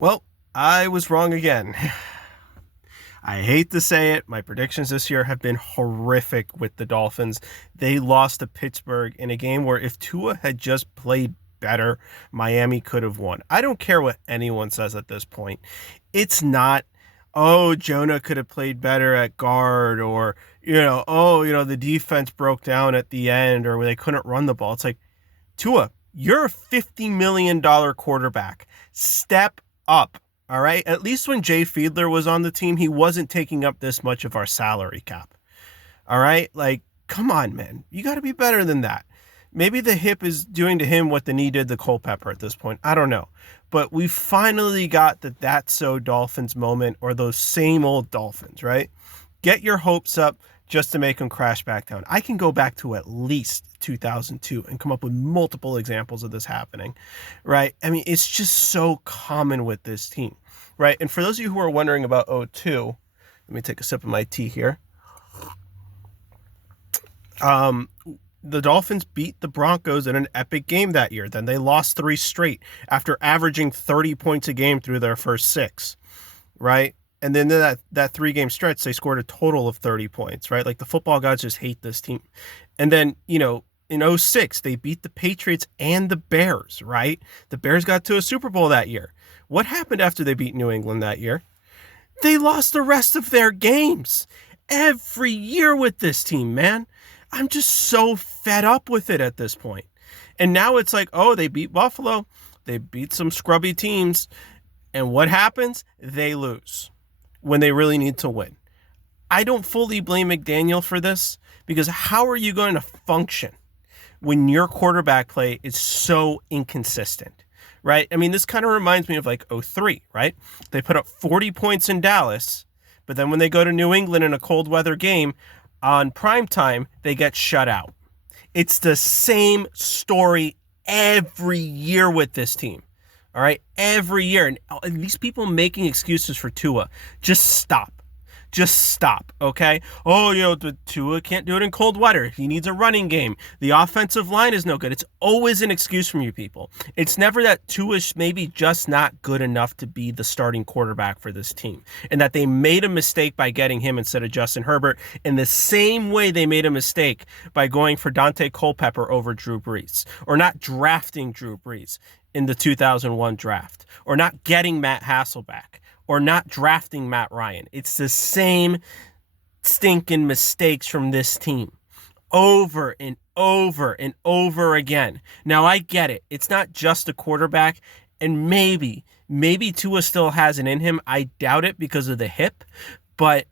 Well, I was wrong again. I hate to say it. My predictions this year have been horrific with the Dolphins. They lost to Pittsburgh in a game where if Tua had just played better, Miami could have won. I don't care what anyone says at this point. It's not, oh, Jonah could have played better at guard, or, the defense broke down at the end, or they couldn't run the ball. It's like, Tua, you're a $50 million quarterback. Step up. All right. At least when Jay Fiedler was on the team, he wasn't taking up this much of our salary cap. All right. Like, come on, man. You got to be better than that. Maybe the hip is doing to him what the knee did to Culpepper at this point. I don't know. But we finally got the That's So Dolphins moment, or those same old Dolphins, right? Get your hopes up just to make them crash back down. I can go back to at least 2002 and come up with multiple examples of this happening, right? I mean, it's just so common with this team, right? And for those of you who are wondering about 02, let me take a sip of my tea here. The Dolphins beat the Broncos in an epic game that year. Then they lost 3 straight after averaging 30 points a game through their first 6, right? And then that 3-game stretch, they scored a total of 30 points, right? Like, the football gods just hate this team. And then, in 06, they beat the Patriots and the Bears, right? The Bears got to a Super Bowl that year. What happened after they beat New England that year? They lost the rest of their games every year with this team, man. I'm just so fed up with it at this point. And now it's like, oh, they beat Buffalo. They beat some scrubby teams. And what happens? They lose when they really need to win. I don't fully blame McDaniel for this, because how are you going to function when your quarterback play is so inconsistent, right? I mean, this kind of reminds me of like 03, right? They put up 40 points in Dallas, but then when they go to New England in a cold weather game on primetime, they get shut out. It's the same story every year with this team. All right, every year. And these people making excuses for Tua, just stop. Just stop, okay? Oh, Tua can't do it in cold weather. He needs a running game. The offensive line is no good. It's always an excuse from you people. It's never that Tua's maybe just not good enough to be the starting quarterback for this team, and that they made a mistake by getting him instead of Justin Herbert, in the same way they made a mistake by going for Dante Culpepper over Drew Brees, or not drafting Drew Brees in the 2001 draft, or not getting Matt Hasselbeck, or not drafting Matt Ryan. It's the same stinking mistakes from this team over and over and over again. Now, I get it. It's not just a quarterback, and maybe Tua still has it in him. I doubt it because of the hip, but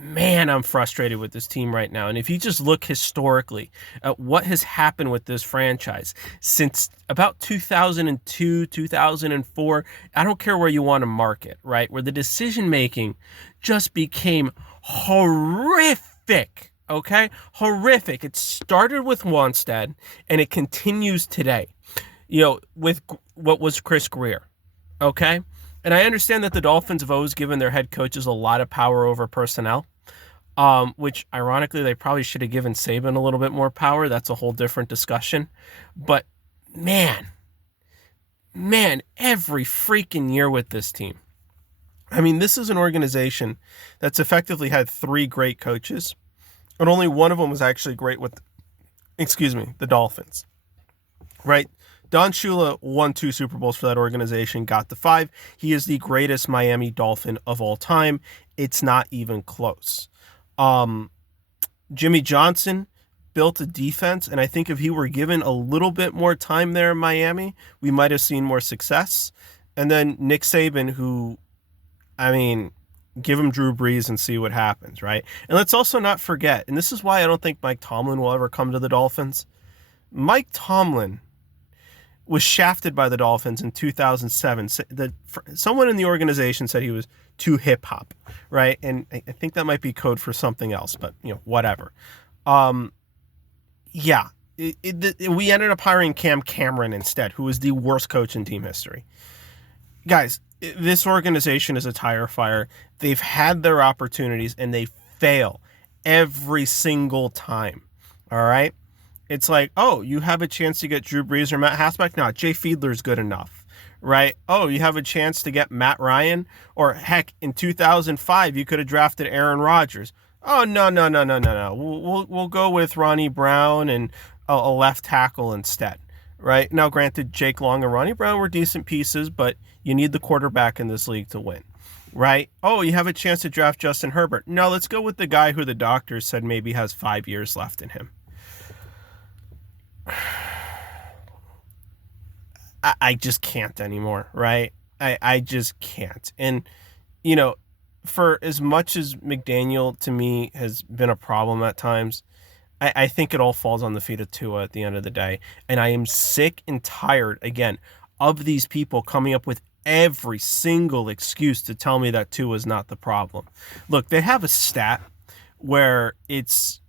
man, I'm frustrated with this team right now. And if you just look historically at what has happened with this franchise since about 2002, 2004, I don't care where you want to mark it, right? Where the decision-making just became horrific, okay? Horrific. It started with Wanstead, and it continues today, with what was Chris Greer, okay? And I understand that the Dolphins have always given their head coaches a lot of power over personnel, which ironically they probably should have given Saban a little bit more power. That's a whole different discussion. But man, every freaking year with this team. I mean, this is an organization that's effectively had 3 great coaches, and only one of them was actually great with, the Dolphins, right? Don Shula won 2 Super Bowls for that organization, got the 5. He is the greatest Miami Dolphin of all time. It's not even close. Jimmy Johnson built a defense, and I think if he were given a little bit more time there in Miami, we might have seen more success. And then Nick Saban, who, give him Drew Brees and see what happens, right? And let's also not forget, and this is why I don't think Mike Tomlin will ever come to the Dolphins. Mike Tomlin was shafted by the Dolphins in 2007. Someone in the organization said he was too hip-hop, right? And I think that might be code for something else, but, whatever. We ended up hiring Cam Cameron instead, who was the worst coach in team history. Guys, this organization is a tire fire. They've had their opportunities, and they fail every single time, all right? It's like, oh, you have a chance to get Drew Brees or Matt Hasselbeck? No, Jay Fiedler's good enough, right? Oh, you have a chance to get Matt Ryan, or heck, in 2005 you could have drafted Aaron Rodgers. Oh, no, no, no, no, no, no. We'll go with Ronnie Brown and a left tackle instead, right? Now, granted, Jake Long and Ronnie Brown were decent pieces, but you need the quarterback in this league to win, right? Oh, you have a chance to draft Justin Herbert. No, let's go with the guy who the doctors said maybe has 5 years left in him. I just can't anymore, right? I just can't. And, you know, for as much as McDaniel to me has been a problem at times, I think it all falls on the feet of Tua at the end of the day. And I am sick and tired, again, of these people coming up with every single excuse to tell me that Tua is not the problem. Look, they have a stat where it's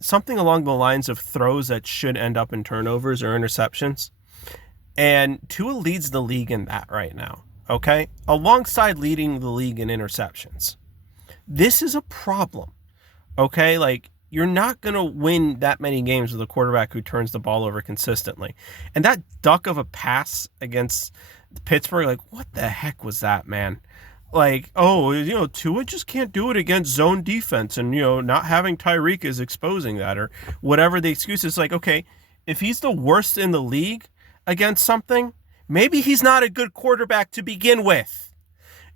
something along the lines of throws that should end up in turnovers or interceptions. And Tua leads the league in that right now, okay? Alongside leading the league in interceptions. This is a problem, okay? Like, you're not going to win that many games with a quarterback who turns the ball over consistently. And that duck of a pass against Pittsburgh, like, what the heck was that, man? Like, oh, Tua just can't do it against zone defense, and, not having Tyreek is exposing that, or whatever the excuse is. Like, okay, if he's the worst in the league against something, maybe he's not a good quarterback to begin with.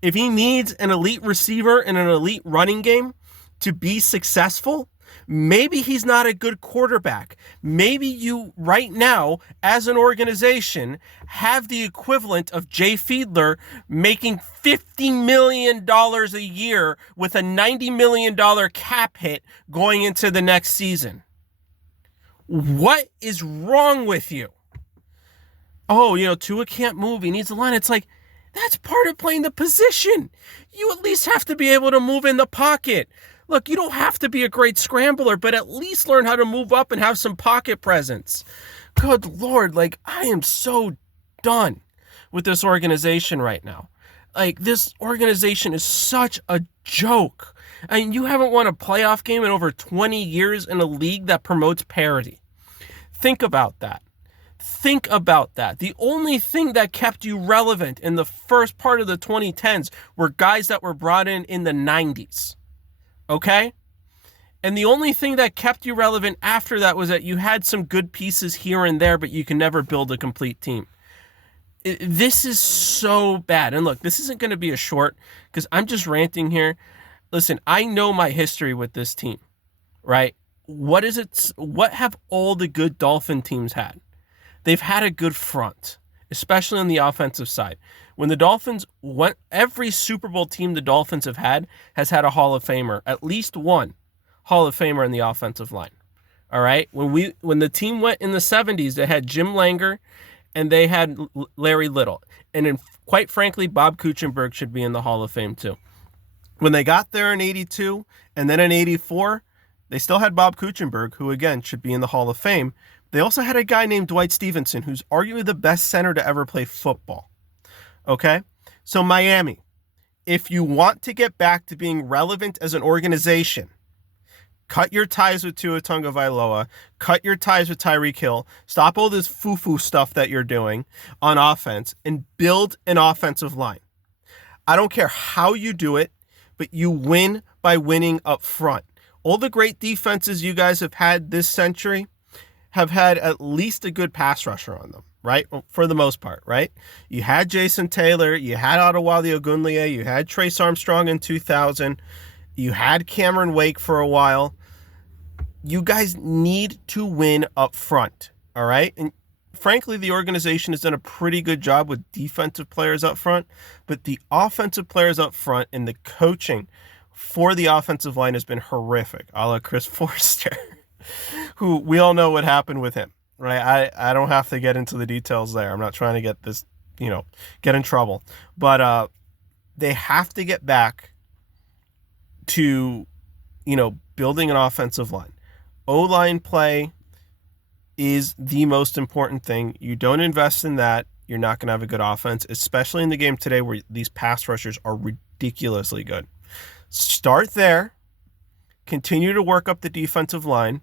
If he needs an elite receiver and an elite running game to be successful, maybe he's not a good quarterback. Maybe you right now, as an organization, have the equivalent of Jay Fiedler making $50 million a year with a $90 million cap hit going into the next season. What is wrong with you? Oh, Tua can't move. He needs a line. It's like, that's part of playing the position. You at least have to be able to move in the pocket. Look, you don't have to be a great scrambler, but at least learn how to move up and have some pocket presence. Good Lord, like, I am so done with this organization right now. Like, this organization is such a joke. I mean, you haven't won a playoff game in over 20 years in a league that promotes parity. Think about that. Think about that. The only thing that kept you relevant in the first part of the 2010s were guys that were brought in the 90s. Okay? And the only thing that kept you relevant after that was that you had some good pieces here and there, but you can never build a complete team. This is so bad. And look, this isn't going to be a short because I'm just ranting here. Listen, I know my history with this team, right? What have all the good Dolphin teams had? They've had a good front, especially on the offensive side. When the Dolphins went, every Super Bowl team the Dolphins have had has had a Hall of Famer, at least one Hall of Famer in the offensive line. All right. When the team went in the 70s, they had Jim Langer and they had Larry Little. And quite frankly, Bob Kuechenberg should be in the Hall of Fame too. When they got there in 82 and then in 84, they still had Bob Kuechenberg, who again should be in the Hall of Fame. They also had a guy named Dwight Stevenson, who's arguably the best center to ever play football. Okay? So Miami, if you want to get back to being relevant as an organization, cut your ties with Tua Tagovailoa, cut your ties with Tyreek Hill, stop all this foo-foo stuff that you're doing on offense, and build an offensive line. I don't care how you do it, but you win by winning up front. All the great defenses you guys have had this century have had at least a good pass rusher on them, right? For the most part, right? You had Jason Taylor, you had Adewale Ogunleye, you had Trace Armstrong in 2000, you had Cameron Wake for a while. You guys need to win up front, all right? And frankly, the organization has done a pretty good job with defensive players up front, but the offensive players up front and the coaching for the offensive line has been horrific, a la Chris Forster, who we all know what happened with him, right? I don't have to get into the details there. I'm not trying to get this, get in trouble. But they have to get back to, building an offensive line. O-line play is the most important thing. You don't invest in that, you're not going to have a good offense, especially in the game today where these pass rushers are ridiculously good. Start there, continue to work up the defensive line,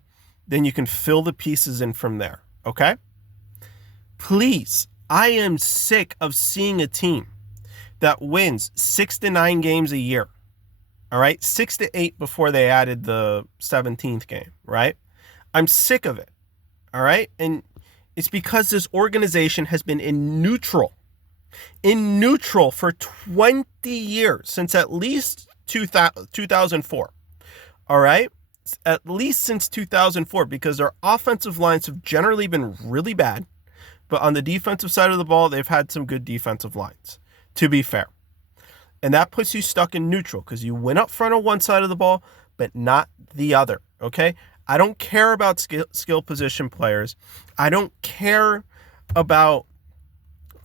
then you can fill the pieces in from there, okay? Please, I am sick of seeing a team that wins 6 to 9 games a year. All right, 6 to 8 before they added the 17th game. Right, I'm sick of it. All right, and it's because this organization has been in neutral for 20 years, since at least 2004. All right, at least since 2004, because their offensive lines have generally been really bad, but on the defensive side of the ball, they've had some good defensive lines, to be fair. And that puts you stuck in neutral because you win up front on one side of the ball, but not the other. Okay, I don't care about skill position players. I don't care about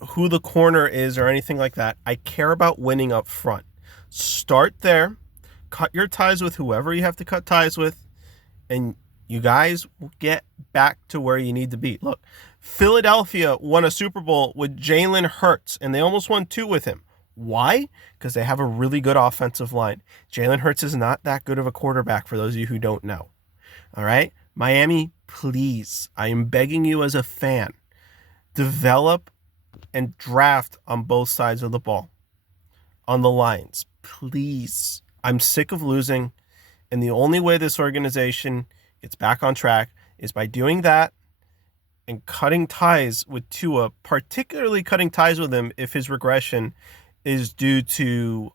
who the corner is or anything like that. I care about winning up front. Start there, cut your ties with whoever you have to cut ties with, and you guys will get back to where you need to be. Look, Philadelphia won a Super Bowl with Jalen Hurts, and they almost won 2 with him. Why? Because they have a really good offensive line. Jalen Hurts is not that good of a quarterback, for those of you who don't know. All right? Miami, please, I am begging you as a fan, develop and draft on both sides of the ball. On the lines, please. I'm sick of losing, and the only way this organization gets back on track is by doing that and cutting ties with Tua, particularly cutting ties with him if his regression is due to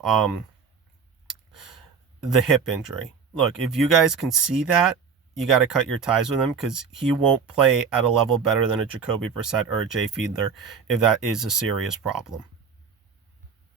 the hip injury. Look, if you guys can see that, you got to cut your ties with him, because he won't play at a level better than a Jacoby Brissett or a Jay Fiedler if that is a serious problem.